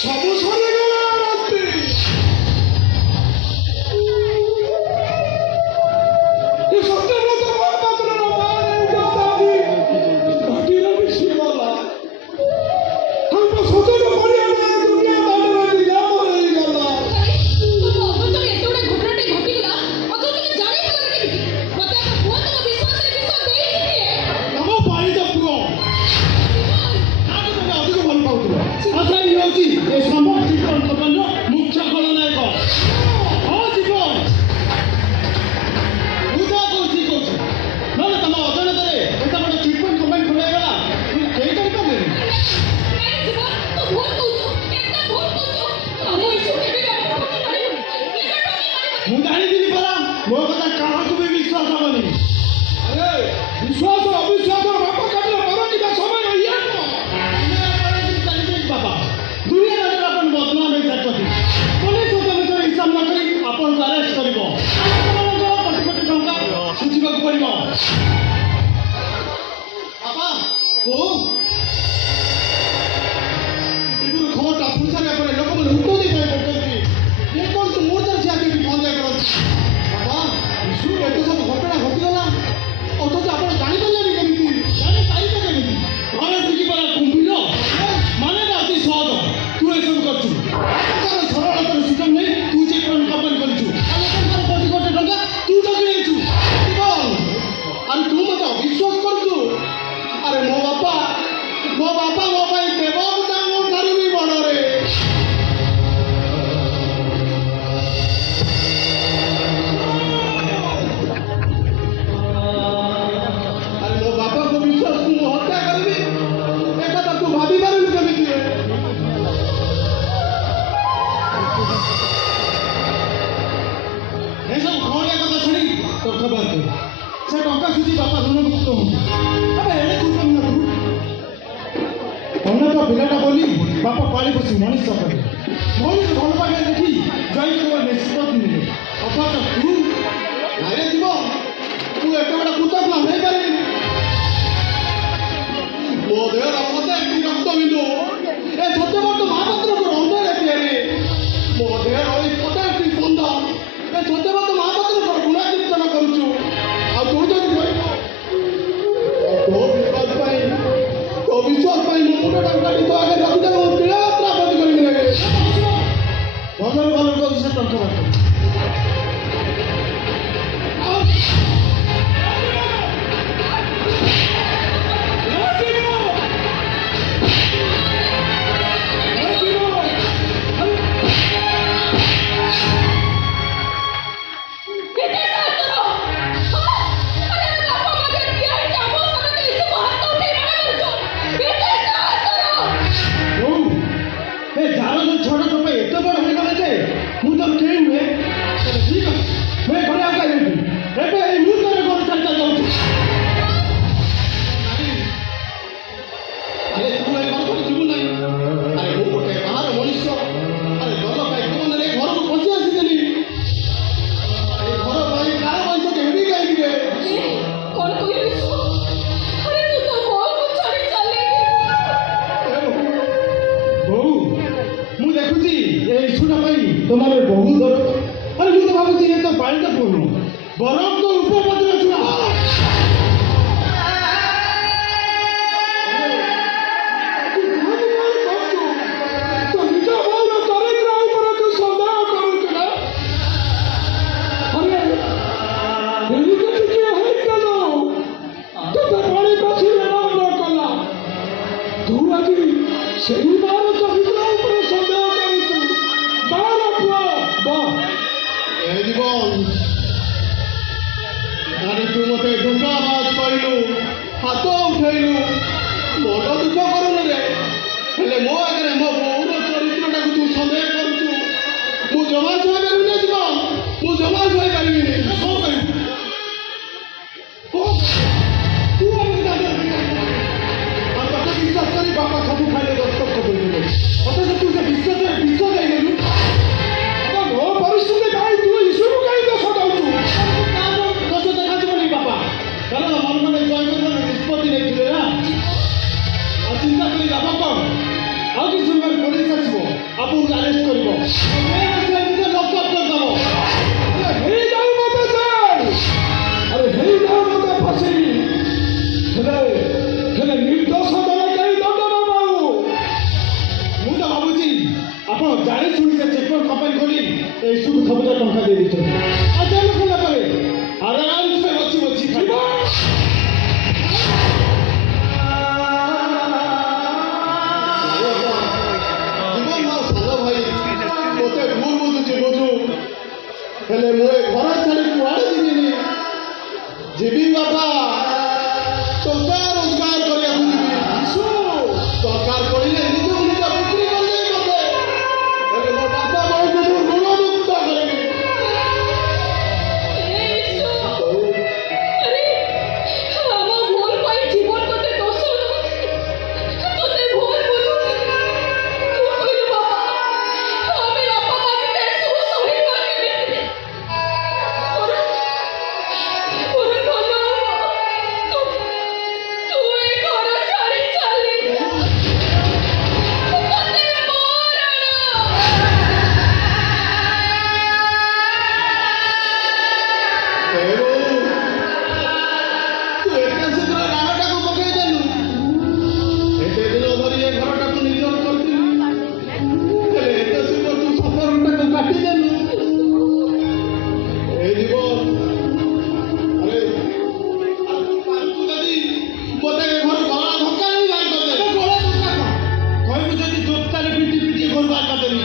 ସବୁ ସରିଗଲା ରାତି। ଏ ସତ୍ୟବ୍ରତ ମହାପାତ୍ରର ଘାଟିର ମିଶିଗଲା। ତାଙ୍କ ସତରେ ପରିବାର ଦୁନିଆ ଦାଣ୍ଡରେ ନିଲାମ ହେଇଗଲା। ଆମ ପାଳିତ ପୁଅ ଅଧିକ ଭଲ ପାଉଥିବ। ଆଶା ବି ହେଉଛି ଏ ସମସ୍ତ ମୁଖ୍ୟ ଖଳନାୟକ। ହଁ ଜୀବନ ମୁଁ ଯାହା କହୁଛି ନହେଲେ ତମ ଅଜାଣତରେ ଏତେ ବଡ଼ ଟ୍ରିଟମେଣ୍ଟ କମ୍ପାନୀ ଖୋଲା ହେଇଗଲା କେହି କରିପାରିଲେନି। ମୁଁ ଜାଣିଥିଲି ପରା ମୋ କଥା କାହାକୁ ବି ବିଶ୍ୱାସ ହବନି। ଆରେ ବିଶ୍ୱାସ ଅବିଶ୍ୱାସର ବାପ କାଟିଲେ ପରକିବା ସମୟ ଇଏ ବାବା ଦୁନିଆ ଆପଣ ବଦନାମ ହେଇସାରିଛନ୍ତି। ପୋଲିସ କମିଶନର ହିସାବ ନ କରି ଆପଣଙ୍କୁ ଆରେଷ୍ଟ କରିବ। ଆପଣଙ୍କର କୋଟି କୋଟି ଟଙ୍କା ସୁଝିବାକୁ ପଡ଼ିବ। ବାପା ବୋଉ ଟିଭିରୁ ଖବରଟା ଶୁଣି ସାରିବା ପରେ ଲୋକମାନେ ଉତ୍ତର ଦେଇ କରୁଛନ୍ତି ଯେକୌଣସି ମୁହୂର୍ତ୍ତରେ ସେ ଆଜି ପହଞ୍ଚାଇ କରନ୍ତି। ବାବା ବିଶୁ ଏତେ ସବୁ ଘଟଣା ଘଟିଗଲା ଅଥଚ ଆପଣ ଜାଣିପାରିଲେନି କେମିତି? ଜାଣିପାରିବେ କେମିତି? ଘରେ ଟିକି ପରା କୁମ୍ଭୀର ମାନେ ଅତି ସହଜ। ତୁ ଏସବୁ କରୁଛୁ ସରଳତାର ସୁଯୋଗ ନେଇ ତୁ ଯେ କମ୍ପାନୀ କରିଛୁ। ଲୋକଙ୍କର କୋଟି କୋଟି ଟଙ୍କା ତୁ ଠକି ନେଇଛୁ। ଆରେ ତୁ ମୋତେ ଅବିଶ୍ୱାସ କରୁଛୁ। ଆରେ ମୋ ବାପା ମୋ ପାଇଁ ଦେବତାଙ୍କ ଠାରୁ ବି ବଡ଼ରେ। ଆରେ ମୋ ବାପାଙ୍କ ବିଶ୍ୱାସକୁ ମୁଁ ହତ୍ୟା କରିବି ଏକଥା ତୁ ଭାବିପାରିବୁ କେମିତି? ଏସବୁ ଖବର କଥା ଶୁଣି ତୋର ଖବର ସେ ଟଙ୍କା ସୁଝି ବାପା ଋଣମୁକ୍ତ ହୁଅନ୍ତୁ। ଆବେ ଏଡ଼େ କହୁଛନ୍ତି ନା ତୁ ଅନେକ ପିଲାଟା ବୋଲି ବାପା ପାଳି ବସି ମଣିଷ କଲେ। ମଣିଷ ଭଲ ପାଇବା ଦେଖି ଜୟ କେବଳ ନିଷ୍ପତ୍ତି ନେଲେ। ଅଥଚ ତୁ ଆରେ ଯିବ ତୁ ଏତେ ବଡ଼ କୃତଜ୍ଞ ହେଇପାରିବିନି। ମୋ ଦେହର ମତେ ଏଠି ରକ୍ତ ବିନ୍ଦୁ ଏ ସତ୍ୟବ୍ରତ ମହାପାତ୍ରଙ୍କ ରନ୍ଧରେ ତିଆରି। ମୋ ଦେହର ଏଇ ପଚାଶଟି ବନ୍ଧ ଏ ସତ୍ୟବ୍ରତ ମହାପାତ୍ରଙ୍କର ଗୁଣାକୀର୍ତ୍ତନ କରୁଛୁ। ଆଉ ତୁ ଯଦି କହିବୁ ତୋ ବିଶ୍ୱାସ ପାଇଁ ମୋ ମୁଣ୍ଡଟାକୁ କାଟି ତୋ ଆଗରେ ରଖିଦେଲେ ମୋ ତିଳଯାତ୍ରା ବନ୍ଦ କରିବି ଲାଗେ। ଭଲରେ ଭଲ କହୁଛି ସେ ଟଙ୍କା ବାଟ ଛୋଟ ତୋ ପାଇଁ ଏତେ ବଡ଼ ହେଇଗଲା ଯେ ମୁଁ ତ କେହି ନୁହେଁ। ଠିକ ଅଛି ମୁଁ ଏ ଘରେ ଆଗ ଏବେ ଏଇ ମୁହୂର୍ତ୍ତରେ ଘର ଚାଲିଚା ଯାଉଛି। ଆରେ ତୁ ଏ ଘର କରି ଯିବୁ ନାହିଁ। ଆରେ ମୁଁ ଗୋଟେ ବାହାର ମଣିଷ। ଆରେ ଦଲ ପାଇଁ ଜୀବନରେ ଏ ଘରକୁ ପଶି ଆସିଥିଲି। ଏ ଘର ପାଇଁ କାଳ ବୟସ ହେବି କାହିଁକି ରେ? ବୋଉ ମୁଁ ଦେଖୁଛି ଏ ଇସ୍ୟୁଟା ପାଇଁ তোমার বহু দরকার। আরে ମୁଁ ତ ଭାବୁଛି ଏ ତ ପାଳିତ ପୁଅ ବରଂ ତ ଉପପଦ୍ର ଛୁଆ। ସେହି ବାର ଚରିତ୍ର ଉପରେ ସନ୍ଦେହ କରୁଛୁ। ବାର ପୁଅ ଏ ଜୀବନ ଆରେ ତୁ ମୋତେ ଡୁଙ୍ଗାବାଜ କହିଲୁ ହାତ ଉଠେଇଲୁ ମନ ଦୁଃଖ କରୁନୁ ରେ। ହେଲେ ମୋ ଆଗରେ ମୋ ବୋଉର ଚରିତ୍ରଟାକୁ ତୁ ସନ୍ଦେହ କରୁଛୁ। ମୁଁ ଜମା ସହିପାରିବିନି ଜୀବନ। ମୁଁ ଜମା ସହିପାରିବିନି। କ'ଣ କରିବି? ତୁ ତୋତେ ବିଶ୍ୱାସ କରି ବାପା ସବୁ ଖାଇଲେ ଦସ୍ତଖତ କରିଦେଲେ। ଅଥଚ ତୁ ସେ ବିଶ୍ୱାସରେ ବିଷ ଦେଇଦେଲୁ। ମୋ ପରିସ୍ଥିତି ପାଇଁ ତୁ ଇସ୍ୟୁକୁ କାହିଁ ଦୋଷ ଦେଉଛୁ? ଦୋଷ ଦେଖାଯିବନି ବାପା କାରଣ ମନରେ ଜୟ ନିଷ୍ପତ୍ତି ନେଇଥିଲେ ନା। ଆଉ ଚିନ୍ତା କରି ଲାଭ କ'ଣ? ଆଉ ନିଜେ ଲକଅପ୍ କରିଦେବ। ହେଇଯାଉ ମତେ ସାର୍, ଆରେ ହେଇଯାଉ ମତେ ଫାଶୀ, ହେଲେ ନିର୍ଦ୍ଦୋଷ ଜଣେ କେହି ଦଣ୍ଡ ନ ପାଉ। ମୁଁ ତ ଭାବୁଛି ଆପଣ ଜାଣି ଶୁଣି ସେ ଚିଟଫଣ୍ଡ କମ୍ପାନୀ ଖୋଲି ଏଇ ସବୁ ସବୁଜ ଟଙ୍କା ଦେଇ ଦେଇଛନ୍ତି। ଆଉ ଜେଲ୍ ଖୋଲା ପରେ ଆରାମସେ ବସି ବସି ଖାଇବ। ଜୀବନ ମୋ ସାନ ଭାଇ ମୋତେ ଭୁଲ ବୁଝୁଛି ବୁଝୁ, ହେଲେ ମୁଁ ଏ ଘର ଛାଡ଼ି କୁଆଡ଼େ ଯିବିନି। ଯିବି ବାପା, ଟଙ୍କା ରୋଜଗାର କରିବାକୁ ଯିବି। ଦରକାର ପଡ଼ିଲେ ନିଜକୁ ନିଜ ବିକ୍ରି କରିଦେବି ମୋତେ, ହେଲେ ମୋ ବାପା ମାଆଙ୍କୁ ମୁଁ ଋଣମୁକ୍ତ କରିବି। ତୁ ଏତେ ଶୀଘ୍ର ରାଣଟାକୁ ପକେଇଦେଲୁ। ଏତେ ଦିନ ଧରି ଏ ଘରଟାକୁ ନିଜର କରିଥିଲି, ହେଲେ ଏତେ ଶୀଘ୍ର ତୁ ସମ୍ପର୍କଟାକୁ କାଟିଦେଲୁ। ଏ ଜୀବନ, ଆରେ ତୁ ଯଦି ମୋତେ ଏ ଘରୁ ଗଳା ଧକ୍କା ଦେଇ ବାହାର କରିଦେ। ଗଳା ଧକ୍କା କଣ? କହିବୁ ଯଦି ଜୋତାରେ ପିଟି ପିଟି ଘରୁ ବାହାର କରିଦେବି।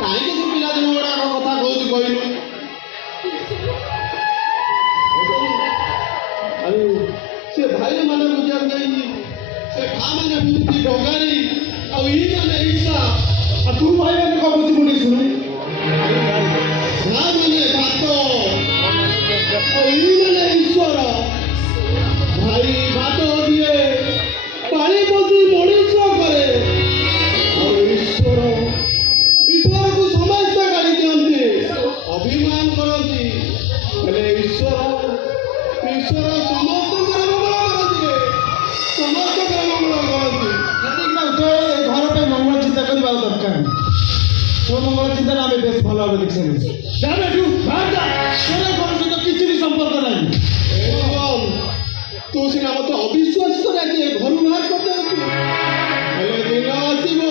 କାହିଁକି ସେ ପିଲାଦିନ ଗୁଡ଼ାକ କଥା କହୁଛୁ କହିଲୁ? ଆଉ ସେ ଭାଇମାନେ ବୁଝିବାକୁ ଯାଇଛି, ସେ ଭାମାନେ ବୁଝୁଛି ଡଙ୍ଗାରୀ, ଆଉ ଇ ମାନେ ଇସା, ଆଉ ତୁ ଭାଇମାନେ କଣ ବୁଝିବୁ ନି ଶୁଣି? ଭାମାନେ ଭାତ, ଆଉ ଇ ମାନେ ଈଶ୍ୱର। ଭାଇ ଭାତ ଦିଏ, ପାଣି ପୋଷି ମଣିଷ କରେ, ଆଉ ଈଶ୍ୱରକୁ ସମସ୍ତେ ଗାଳି ଦିଅନ୍ତି, ଅଭିମାନ କରନ୍ତି, ହେଲେ ଈଶ୍ୱର ସମସ୍ତଙ୍କର ମଙ୍ଗଳ କରନ୍ତି ରେ, ସମସ୍ତଙ୍କର ମଙ୍ଗଳ କରନ୍ତି। ସେତିକି ତୋ ଏ ଘର ପାଇଁ ମଙ୍ଗଳ ଚିନ୍ତା କରିବା ଆଉ ଦରକାର ନାହିଁ। ତୋ ମଙ୍ଗଳ ଚିନ୍ତାରେ ଆମେ ବେଶ ଭଲ ଭାବେ ଦେଖିସାରିଛୁ। ଯା ବେଠୁ ବାହାର ଯା, ତୋର ଘର ସହିତ କିଛି ବି ସମ୍ପର୍କ ନାହିଁ। ତୁ ସିନା ମୋତେ ଅବିଶ୍ୱାସ କରି ଆଜି ଏ ଘରୁ ବାହାର କରିଦେଉଛୁ, ହେଲେ ଦିନ ଆସିବ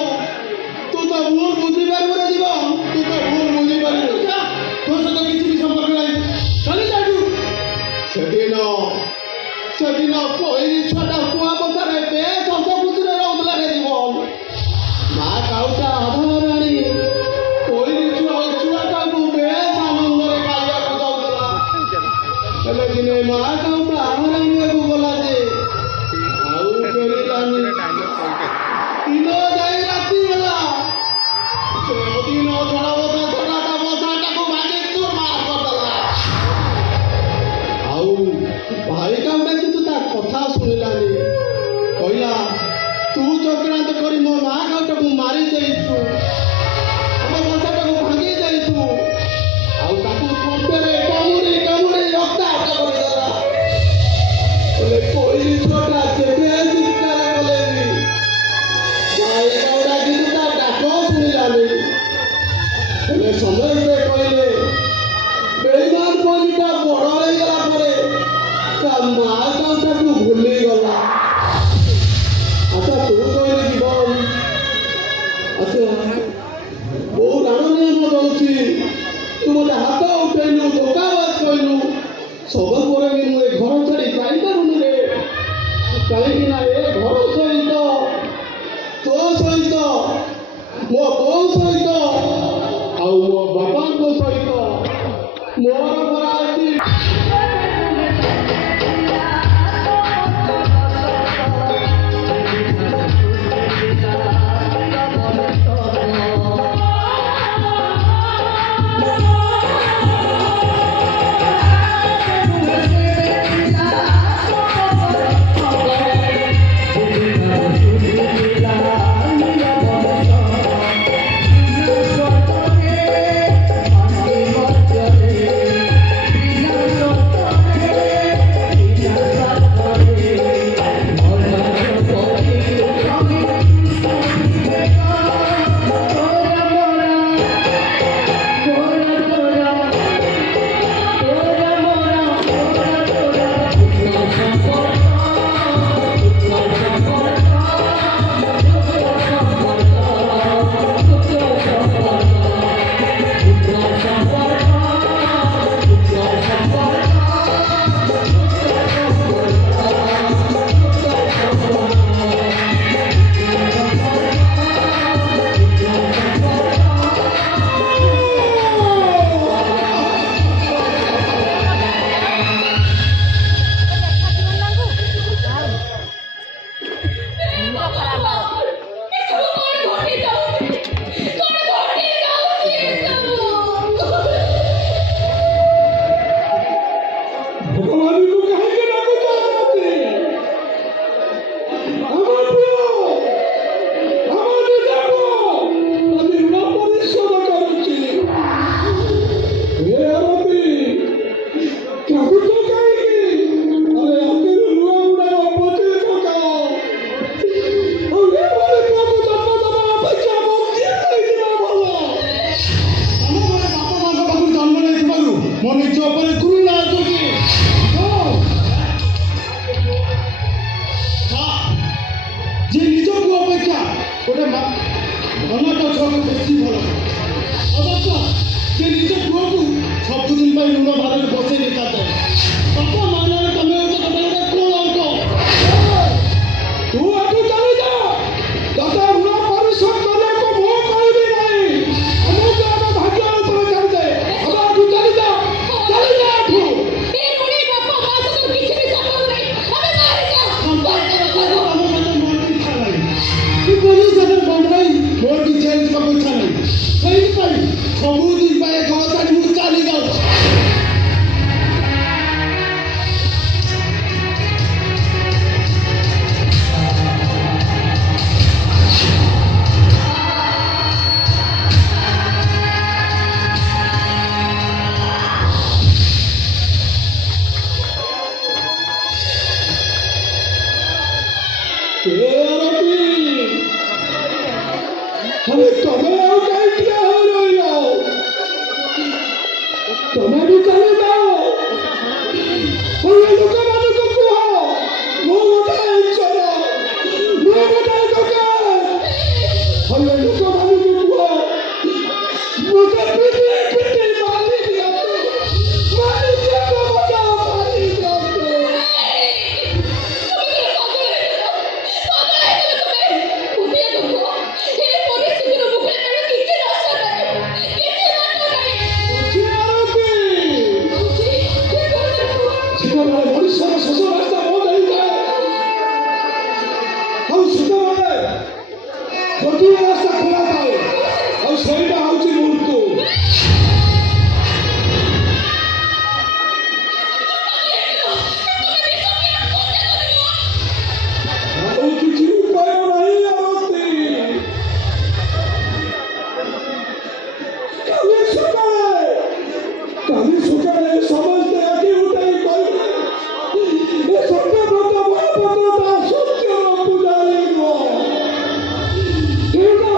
ତୁ ତ ଭୁଲ ବୁଝିପାରିବୁ ରେ ଜୀବନ, ତୁ ତ ଭୁଲ ବୁଝିପାରିବୁ। ତୋ ସହିତ କିଛି ବି ସମ୍ପର୍କ ନାହିଁ, ଚାଲି ଯାଠୁ। ସେଦିନ ପହିଲି ଛୁଆଟା କୁଆ ପଛରେ ବେଶ ହସଖୁସିରେ ରହୁଥିଲା ରେ ଜୀବନ। ମା କାଉଟା ଅଭାବରେ ଆଣି ପହିଲି ଛୁଆଟାକୁ ବେଶ ଆନନ୍ଦରେ ଖାଇବାକୁ ଦଉଥିଲା, ହେଲେ ଦିନେ ମା କାଉଟା ଆହାର ଆଣିବାକୁ ଗଲା ଯେ ଆଉ ଫେରିଲାନି। ଦିନ ଯାଇ ରାତି ହେଲା, ସେଦିନ ଜଳବତା ଧରାଟା ବସାଟାକୁ ଭାଙ୍ଗି ଚୁରମାର କରିଦେଲା। ଆଉ ଭାଇ କାଉଟା କିନ୍ତୁ ତା କଥା ଶୁଣିଲାନି, କହିଲା ତୁ ଚକ୍ରାନ୍ତ କରି ମୋ ମା କାଉଟାକୁ ମାରି ଦେଇଛୁ, ଆମ ବସାଟାକୁ ଭାଙ୍ଗି ଦେଇଛୁ, ଆଉ ତାକୁ ଥଣ୍ଟରେ କାମୁଡ଼ି କାମୁଡ଼ି ରକ୍ତାକ୍ତ କରିଦେଲା। ହେଲେ ପହିଲି ଛୁଆଟା କେବେ ଚିତ୍କାର କଲେନି, ଭାଇ କାଉଟା କିନ୍ତୁ ତା ଡାକ ଶୁଣିଲାନି। ହେଲେ ସମସ୍ତେ କହିଲେ ବେଇମାନ ପହିଲିଟା ବଡ଼ ହେଇଗଲା ପରେ ତା ମା କାଉଟାକୁ ଭୁଲିଗଲା। ଆଚ୍ଛା ତୁ କହିଲେ ଜୀବନ, ଆଚ୍ଛା ବୋଉ ରାଣ ନିୟମ ଦଉଛି, ତୁ ମୋତେ ହାତ ଉଠେଇଲୁ, ଧୋକାବାଜ କହିଲୁ, ସବୁ ପରେ ବି ମୁଁ ଏ ଘର ଛାଡ଼ି ଯାଇପାରୁନି ରେ। କାହିଁକି ନା ଏ ଘର ସହିତ, ତୋ ସହିତ, ମୋ ବୋଉ ସହିତ, ଆଉ ମୋ ବାପାଙ୍କ ସହିତ ମୋର ପରା ଅଛି। ଦେବାକୁ ବେଶୀ ଭଲ ଅବଶ୍ୟ ସେ ନିଜ ପୁଅକୁ ସବୁଦିନ ପାଇଁ ଲୁଣ ଭାରରେ ବସେଇ ଦେଇଥାଏ ବାପା ମାନରେ ତମେ ହଉଛ ଗୋଟେ କଳଙ୍କ ତୁ ଏଠୁ ଚାଲିଯା। ତତେ ଋଣ ପରିଶୋଧ କରିବାକୁ ମୁଁ କହିବି ନାହିଁ। ଆମକୁ ଆମ ଭାଗ୍ୟ ଉପରେ ଛାଡ଼ିଦେ। ଆମେ ଏଠୁ ଚାଲିଯା ଏଠୁ। ମୋର କିଛି ହେଲ୍ପ ଇଚ୍ଛା ନାହିଁ ସେଇଥିପାଇଁ ସବୁଦିନ ପାଇଁ ଘର ଛାଡ଼ି ମୁଁ ଚାଲି ଯାଉଛି अरे तुम्हें और क्या किया हो रही हो? तुम्हें भी चले जाओ। और ये लोग मानो को कुहा, वो बताए चलो, वो बताए तो क्या? और ये लोग मानो को कुहा, मुझे पीटे मारी दिया तो बचा मारी दिया तो। ସେତେବେଳେ ମଣିଷର ଶେଷ ରାସ୍ତା ବନ୍ଦ ହେଇଯାଏ ଆଉ ସେତେବେଳେ ଗୋଟିଏ ରାସ୍ତା ଖୋଲା ଥାଏ ଆଉ ସେଇଟା ହଉଛି ମୃତ୍ୟୁ। ଆଉ କିଛି ଉପାୟ ନାହିଁ ଆରତି। କାଲି ସକାଳେ ସମସ୍ତେ ଆଖି ଉଠାଇ କହିଲେ ଏ ସତ୍ୟବ୍ରତ ମହାପାତ୍ରଟା ସତ୍ୟର ପୂଜାରୀ ନୁହଁ। ଏଇଟା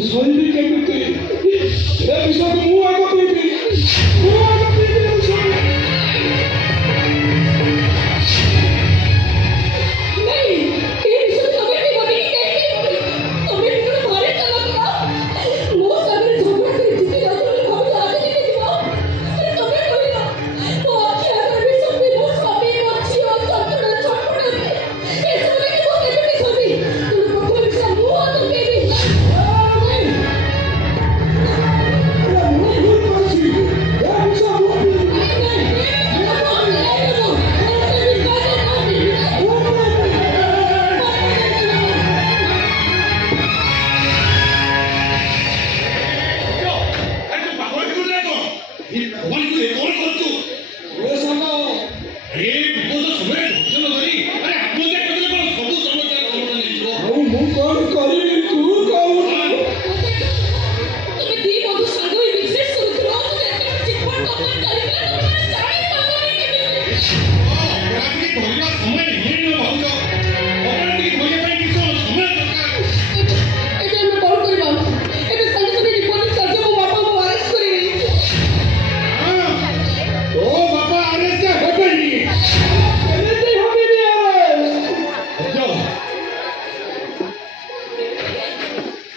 ଶୈଳୀ କେମିତି ଏ ବିଷୟକୁ ମୁଁ ଆଗ କହିବି नहीं ये विषय तुम्हें भी बोली कहीं तुम्हें भी तो मारे चला था वो सामने झगड़ा कर जीते जाते हैं हम आगे नहीं दिखा तुम्हें कोई ना तो अच्छी अगर भी सब भी वो सभी अच्छी और चटपटे चटपटे ये सब के वो कैसे भी सभी तुम पकड़ के सब मुंह तो के भी ମୁଁ କଣ କରିବି ତୁ କହୁନୁ तुम्हें दी वो तो संग ही बिजनेस शुरू करो तो देखते हैं चिपड़ कपड़ करेंगे तो सारे पागल नहीं ଏବେ ଆମେ କଣ କରିବା ଏବେ ସାଙ୍ଗେ ସାଙ୍ଗେ ରିପୋର୍ଟ ଚାଲିଛି ମୋ ବାପାଙ୍କୁ ଆରେଷ୍ଟ କରିବି କେମିତି ହବିନି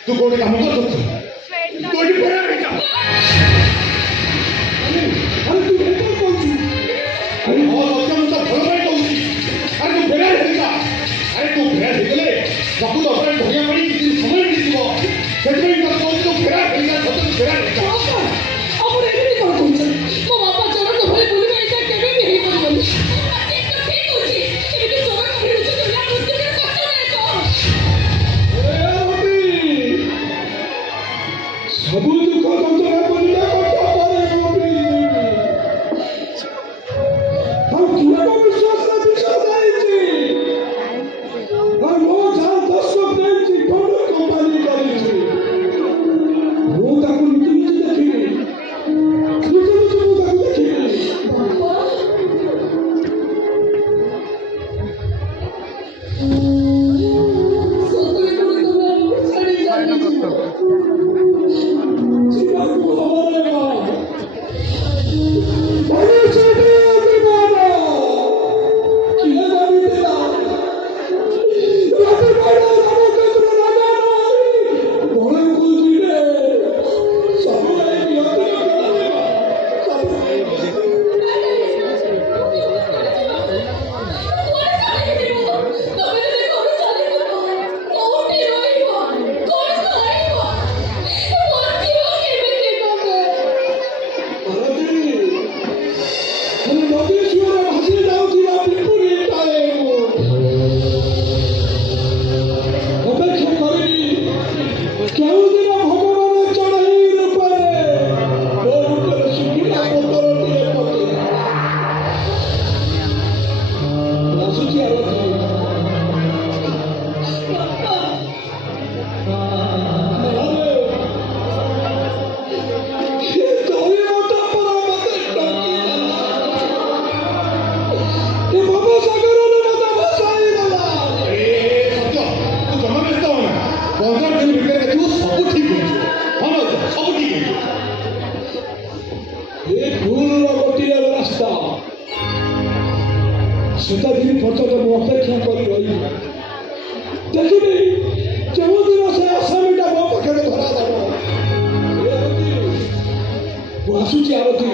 ତୁ କୋଉଠି କାମ କରୁଛୁ କୋଉଠି ଫେରାର ହେଇଯା ଆରେ ତୁ କଣ କହୁଛୁ ଆରେ ମୋ ସତ୍ୟ ମୁଁ ତ ଭଲ ପାଇଁ କହୁଛି ଆରେ ତୁ ଫେରାର ହେଇଯା ଆରେ ତୁ ଫେରାର ହେଇଗଲେ ପ୍ରକୃତ ଅପରାଧ ଧରିବା ପାଇଁ କିଛି ସମୟ ମିଳିଯିବ ସେଥିପାଇଁ ତୋତେ କହୁଛି ତୁ ଫେରାର ହେଇଯା ସତ୍ୟ ତୁ ଫେରାର ହେଇଯା ବାପା ଆପଣ ଏମିତି କଣ କହୁଛନ୍ତି ମୋ ବାପା ଜଣଙ୍କ ଭଳି ବୁଲିବା ଏଇଟା କେବେ ବି ହେଇପାରିବନି ଠିକ ଅଛି ଏମିତି ଜମା କରି ରହୁଛୁ ପିଲା ମୃତ୍ୟୁରେ କଷ୍ଟ ନାହିଁ ତ ସବୁ ଦୁଃଖ ଯନ୍ତ୍ରଣା ପଡ଼ିଲା କଥା ପରେ ଆଉ କିଏ ବିଶ୍ୱାସରେ ବିଶ୍ୱାସ ହେଇଛି ଆଉ ମୋ ଯାହା ଦଶ ଦେଇଛି ଖଣ୍ଡ କମ୍ପାନୀ କରିଛି ମୁଁ ତାକୁ ନିଜେ ନିଜେ ଦେଖିବି ନିଜେ ନିଜେ ମୁଁ ତାକୁ ଦେଖିବି ସତରେ କଣ ତମେ ଆମକୁ ଛାଡ଼ି ଯାଇଛ ଯିବାକୁ ହବନି ମା ଭବିଷ୍ୟତ ଜୀବନ କିଏ ଜାଣିଥିଲା ରାତିପାଳ ରାମଚନ୍ଦ୍ର ରାଜା ବଣକୁ ଯିବେ ସବୁ ଯାଇ ନିହତ ନଦୀ ସୁଅରେ ଭାସି ଯାଉଥିବା ପିମ୍ପୁଡ଼ି ଟାଏକୁ ଅପେକ୍ଷା କରିବି କେଉଁଦିନ ଭଗବାନ ଚଢ଼େଇ ରୂପରେ ମୋ ଉପରେ ଶୁଖିଲା ପତରଟିଏ ପକେଇ ଆସୁଛି ଆରତି ପନ୍ଦର ଦିନ ଭିତରେ ଦେଖିବୁ ସବୁ ଠିକ ହେଇଯିବ ହଁ ସବୁ ଠିକ ହେଇଯିବ ଏ ଭୁଲର ଗୋଟିଏ ରାସ୍ତା ସେଟା ଦିନ ପର୍ଯ୍ୟନ୍ତ ମୁଁ ଅପେକ୍ଷା କରି ରହିବି ଦେଖିବି ଯେଉଁଦିନ ସେ ଆସାମୀଟା ମୋ ପାଖରେ ଧରାଦେବ ମୁଁ ଆସୁଛି ଆରତୀ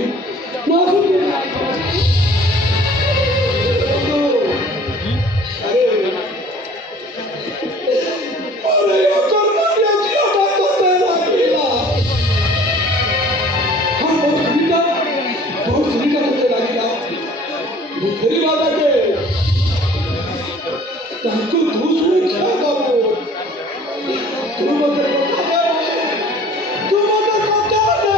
ମୁଁ ଆସୁଛି ଆରେ ଅକର୍ମଣ୍ୟ ଝିଅଟା ତୋତେ ଲାଗିଲା ହଁ ମୋ ସ୍ତ୍ରୀଟା ତୋତେ ଲାଗିଲା ମୁଁ ଫେରିବା ଯାକେ ତାଙ୍କୁ ତୁ ସୁରକ୍ଷା ଦବୁ ତୁ ମୋତେ କଥା ଦେ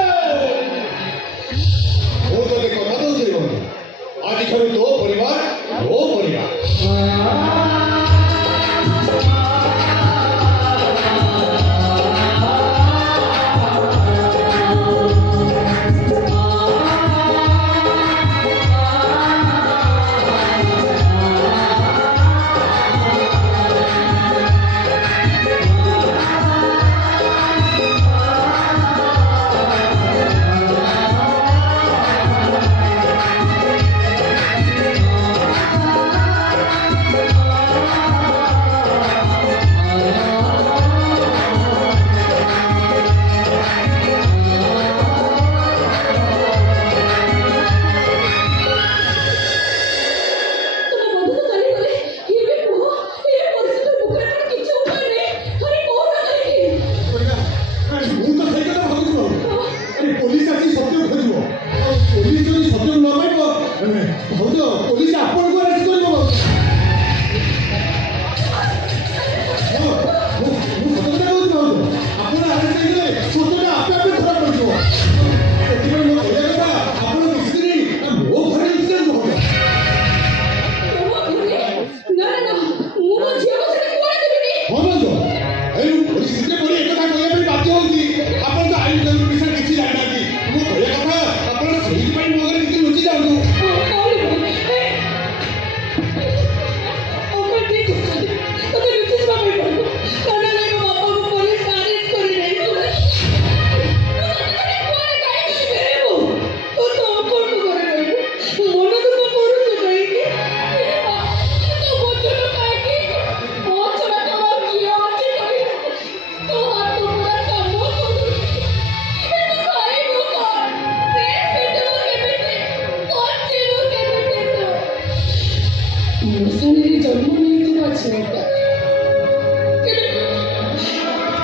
ସେଇଟା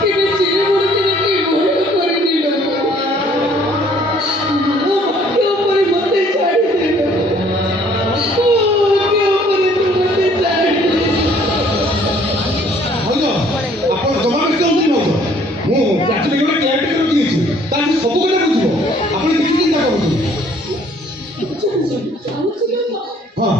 କେବେ ଚିରମୁଣି କି ମନ କରିନି ଲୋକ ମୋ ଭାଗ୍ୟ ଉପରେ ମୋତେ ଛାଡ଼ିଦେଲ ମୋ ଭାଗ୍ୟ ଉପରେ ତୁ ମୋତେ ଛାଡ଼ିଦେଲ ଭାଉଜ ଆପଣ ଜମା ବ୍ୟସ୍ତ ହୁଅନ୍ତୁନି ଭାଉଜ ମୁଁ ରାତିରେ ଗୋଟେ କେୟାରଟେକର ରଖିଦେଇଛି ତାର ସେ ସବୁ କଥା ବୁଝିବ ଆପଣ କିଛି ଚିନ୍ତା କରନ୍ତୁନି ହଁ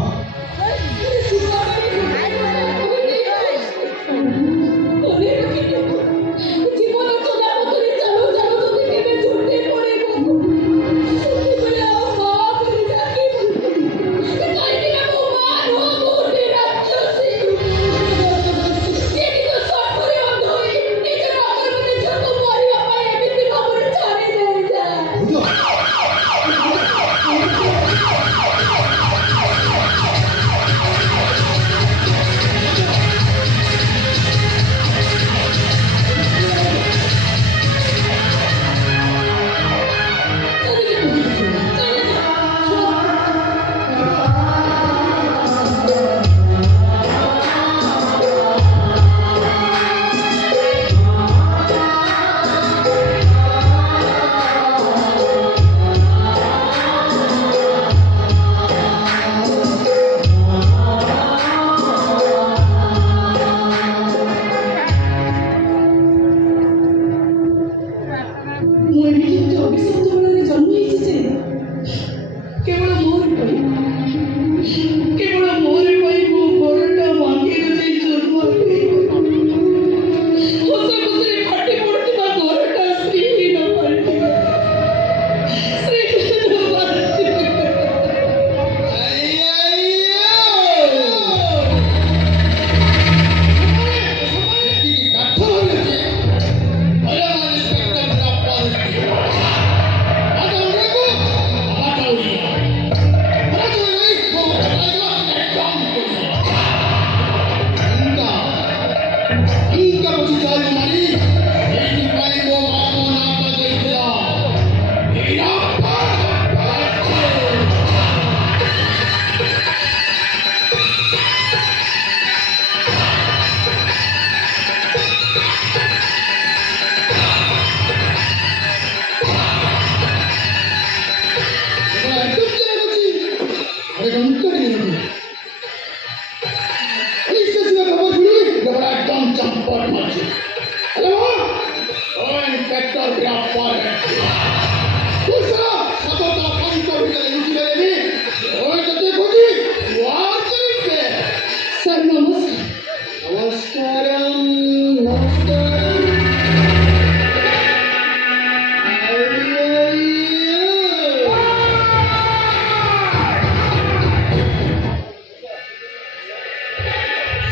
सर नमस्कार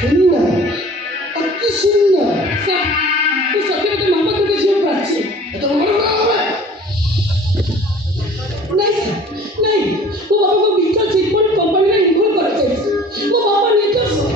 सुंदर अति सुंदर सर तू सत्यवती मामा तुझे जीव पाहिजे तो नाही सर नाही ମୋ ବାପାଙ୍କ ବିଚ ଚିଟଫଣ୍ଡ କମ୍ପାନୀରେ ଇନଭଲ୍ଭ କରାଯାଇଛି ମୋ ବାପା ନିଜସ୍ୱ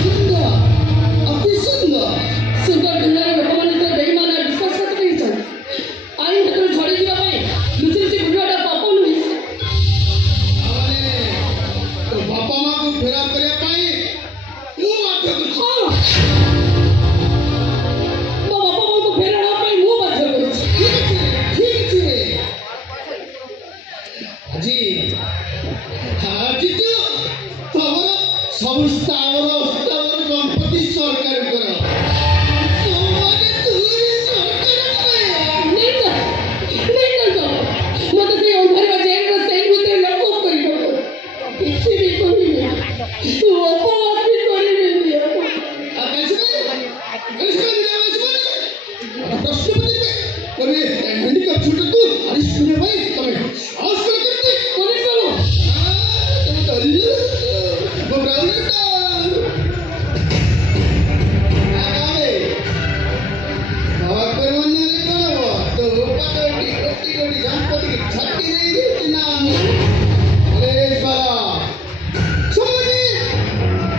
सुंदर अति सुंदर सुंदर दुनियाରେ ଲୋକମାନେ ତ ଦେଇ ଆଜି ଆଜିଠୁ ତମର ସବୁ ସ୍ଥାବର ଅସ୍ଥାବର ସମ୍ପତ୍ତି ସରକାରଙ୍କର। ତୁମମାନେ ଦୁଇ ସରକାର ପାଇଁ। ମୋତେ ସେଇ ଅନ୍ଧାର ଜେଲର ସେଇ ଭିତରେ ଲକ୍ କରିବ। କିଛି ବି କରିବି, ଅପବାଦ ବି କରିବିନି। ପ୍ରଶ୍ନ ପଚାରିବେ କହିବେ ହ୍ୟାଣ୍ଡିକ୍ୟାପ୍ ଛୋଟକୁ ଆରେଷ୍ଟ କରିବା ପାଇଁ ତମେ ସାହସ କର କେମିତି? ପୋଲିସ ବାବୁ, ତମେ ଧରିଲ ଘବରାଉନି ତ? ଆଗାମୀ କରିବନି କ'ଣ ହବ? ତୋ ପାଖ କୋଟି କୋଟି ସମ୍ପତ୍ତିକି ଛାଟି ଦେଇଦେଉଛି ନା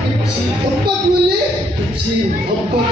କିଛି ହବାକୁ ହେଲେ କିଛି ହବାକୁ